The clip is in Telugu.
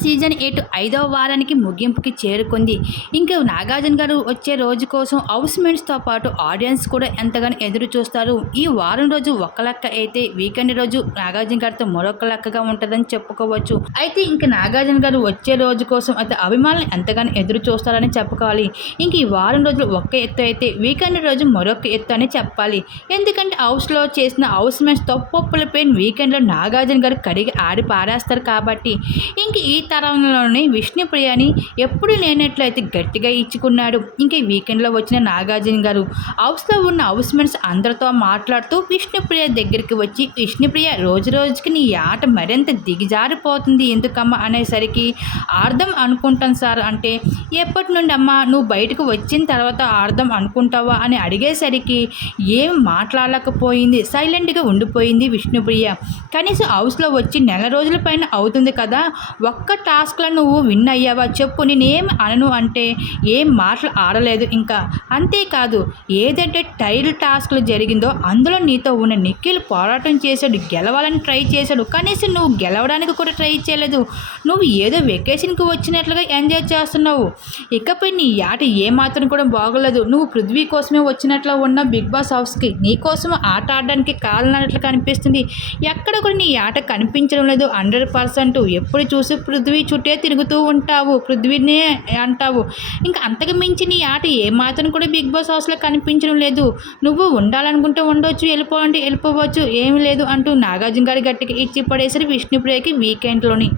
సీజన్ 8 ఐదవ వారానికి ముగింపుకి చేరుకుంది. ఇంకా నాగార్జున గారు వచ్చే రోజు కోసం హౌస్ మేట్స్తో పాటు ఆడియన్స్ కూడా ఎంతగానో ఎదురు చూస్తారు. ఈ వారం రోజు ఒక లెక్క అయితే వీకెండ్ రోజు నాగార్జున గారితో మరొక లెక్కగా ఉంటుందని చెప్పుకోవచ్చు. అయితే ఇంకా నాగార్జున గారు వచ్చే రోజు కోసం అయితే అభిమానులు ఎంతగానో ఎదురు చూస్తారని చెప్పుకోవాలి. ఇంక ఈ వారం రోజులు ఒక్క ఎత్తు అయితే వీకెండ్ రోజు మరొక ఎత్తు అని చెప్పాలి. ఎందుకంటే హౌస్లో చేసిన హౌస్ మేట్స్తో పప్పుల పెయిన్ వీకెండ్లో నాగార్జున గారు కడిగి ఆడి పారేస్తారు కాబట్టి ఇంక ఈ తరంలోనే విష్ణుప్రియని ఎప్పుడు లేనట్లయితే గట్టిగా ఇచ్చుకున్నాడు. ఇంక ఈ వీకెండ్లో వచ్చిన నాగార్జున గారు హౌస్లో ఉన్న హౌస్ మేట్స్ అందరితో మాట్లాడుతూ విష్ణుప్రియ దగ్గరికి వచ్చి, విష్ణుప్రియ రోజు రోజుకి నీ ఆట మరింత దిగజారిపోతుంది ఎందుకమ్మా అనేసరికి అర్థం అనుకుంటాను సార్ అంటే, ఎప్పటి నుండి అమ్మా నువ్వు బయటకు వచ్చిన తర్వాత అర్థం అనుకుంటావా అని అడిగేసరికి ఏం మాట్లాడలేకపోయింది, సైలెంట్గా ఉండిపోయింది విష్ణుప్రియ. కనీసం హౌస్లో వచ్చి నెల రోజుల పైన అవుతుంది కదా, ఒక్క టాస్క్లో నువ్వు విన్ అయ్యావా చెప్పు, నేనేం అనను అంటే ఏం మాటలు ఆడలేదు. ఇంకా అంతేకాదు, ఏదంటే టైల్ టాస్క్లు జరిగిందో అందులో నీతో ఉన్న నిఖిల్ పోరాటం చేశాడు, గెలవాలని ట్రై చేశాడు, కనీసం నువ్వు గెలవడానికి కూడా ట్రై చేయలేదు. నువ్వు ఏదో వెకేషన్కి వచ్చినట్లుగా ఎంజాయ్ చేస్తున్నావు. ఇకపై నీ ఆట ఏమాత్రం కూడా బాగోలేదు. నువ్వు పృథ్వీ కోసమే వచ్చినట్లు ఉన్న బిగ్ బాస్ హౌస్కి నీ కోసం ఆట ఆడడానికి కావాలన్నట్లు కనిపిస్తుంది. ఎక్కడ కూడా నీ ఆట కనిపించడం లేదు 100%. ఎప్పుడు చూసి పృథ్వీ చుట్టే తిరుగుతూ ఉంటావు, పృథ్వీనే అంటావు. ఇంకా అంతకు మించి నీ ఆట ఏమాత్రం కూడా బిగ్ బాస్ హౌస్లో కనిపించడం లేదు. నువ్వు ఉండాలనుకుంటే ఉండవచ్చు, వెళ్ళిపోవాలంటే వెళ్ళిపోవచ్చు, ఏమి లేదు అంటూ నాగార్జున గారి గట్టిగా ఇచ్చి పడేసరి విష్ణుప్రియకి వీకెండ్లోని.